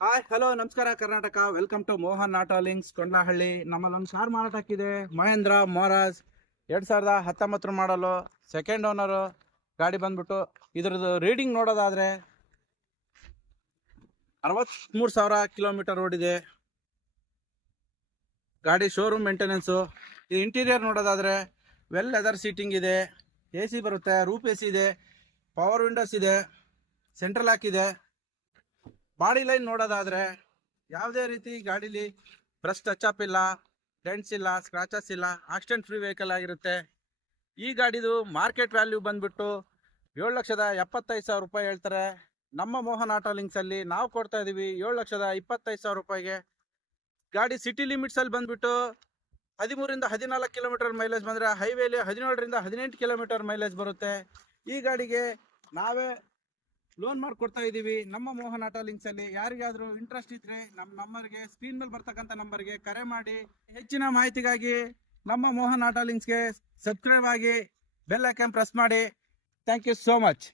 Hi hello ನಮಸ್ಕಾರ Karnataka. Welcome to Mohan Auto Links Kondlahalli. ನಮ್ಮಲ್ಲಿ ಒಂದು ಕಾರ್ ಮಾರಾಟಕ್ಕಿದೆ. ಮಹೇಂದ್ರ ಮೋರಾಜ್ 2019 ಮಾಡಲು, ಸೆಕೆಂಡ್ ಓನರು ಗಾಡಿ ಬಂದ್ಬಿಟ್ಟು. ಇದ್ರದ್ದು ರೀಡಿಂಗ್ ನೋಡೋದಾದ್ರೆ 63,000 ಕಿಲೋಮೀಟರ್ ಓಡಿದೆ. ಗಾಡಿ ಶೋರೂಮ್ ಮೇಂಟೆನೆನ್ಸು. ಈ ಇಂಟೀರಿಯರ್ ನೋಡೋದಾದ್ರೆ ವೆಲ್ ಲೆದರ್ ಸೀಟಿಂಗ್ ಇದೆ, AC ಬರುತ್ತೆ, ರೂಪ್ AC ಇದೆ, ಪವರ್ ವಿಂಡೋಸ್ ಇದೆ, ಸೆಂಟ್ರಲ್ ಲಾಕ್ ಇದೆ. ಬಾಡಿ ಲೈನ್ ನೋಡೋದಾದ್ರೆ ಯಾವುದೇ ರೀತಿ ಗಾಡೀಲಿ ಬ್ರಷ್ ಟಚ್ ಅಪ್ ಇಲ್ಲ, ಡೆಂಟ್ಸ್ ಇಲ್ಲ, ಸ್ಕ್ರಾಚಸ್ ಇಲ್ಲ, ಆಕ್ಸಿಡೆಂಟ್ ಫ್ರೀ ವೆಹಿಕಲ್ ಆಗಿರುತ್ತೆ. ಈ ಗಾಡಿದು ಮಾರ್ಕೆಟ್ ವ್ಯಾಲ್ಯೂ ಬಂದ್ಬಿಟ್ಟು 7,75,000 ರೂಪಾಯಿ ಹೇಳ್ತಾರೆ. ನಮ್ಮ ಮೋಹನ್ ಆಟೋ ಲಿಂಕ್ಸ್ ಅಲ್ಲಿ ನಾವು ಕೊಡ್ತಾ ಇದೀವಿ 7,25,000 ರೂಪಾಯಿಗೆ. ಗಾಡಿ ಸಿಟಿ ಲಿಮಿಟ್ಸ್ ಅಲ್ಲಿ ಬಂದ್ಬಿಟ್ಟು 13ರಿಂದ 14 ಕಿಲೋಮೀಟರ್ ಮೈಲೇಜ್ ಬಂದ್ರೆ, ಹೈವೇಲಿ 17ರಿಂದ 18 ಕಿಲೋಮೀಟರ್ ಮೈಲೇಜ್ ಬರುತ್ತೆ. ಈ ಗಾಡಿಗೆ ನಾವೇ ಲೋನ್ ಮಾಡ್ಕೊಡ್ತಾ ಇದೀವಿ ನಮ್ಮ ಮೋಹನ್ ಆಟೋ ಲಿಂಕ್ಸ್ ಅಲ್ಲಿ. ಯಾರಿಗಾದ್ರೂ ಇಂಟ್ರೆಸ್ಟ್ ಇದ್ರೆ ನಮ್ಮ ನಂಬರ್ಗೆ, ಸ್ಕ್ರೀನ್ ಮೇಲೆ ಬರ್ತಕ್ಕಂಥ ನಂಬರ್ಗೆ ಕರೆ ಮಾಡಿ. ಹೆಚ್ಚಿನ ಮಾಹಿತಿಗಾಗಿ ನಮ್ಮ ಮೋಹನ್ ಆಟೋ ಲಿಂಕ್ಸ್ಗೆ ಸಬ್ಸ್ಕ್ರೈಬ್ ಆಗಿ, ಬೆಲ್ ಐಕಾನ್ ಪ್ರೆಸ್ ಮಾಡಿ. Thank you so much.